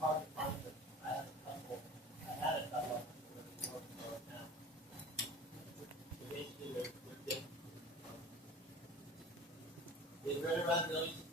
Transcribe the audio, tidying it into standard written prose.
hard to find them. I had a couple that were North now. So basically, they're different. They run around millions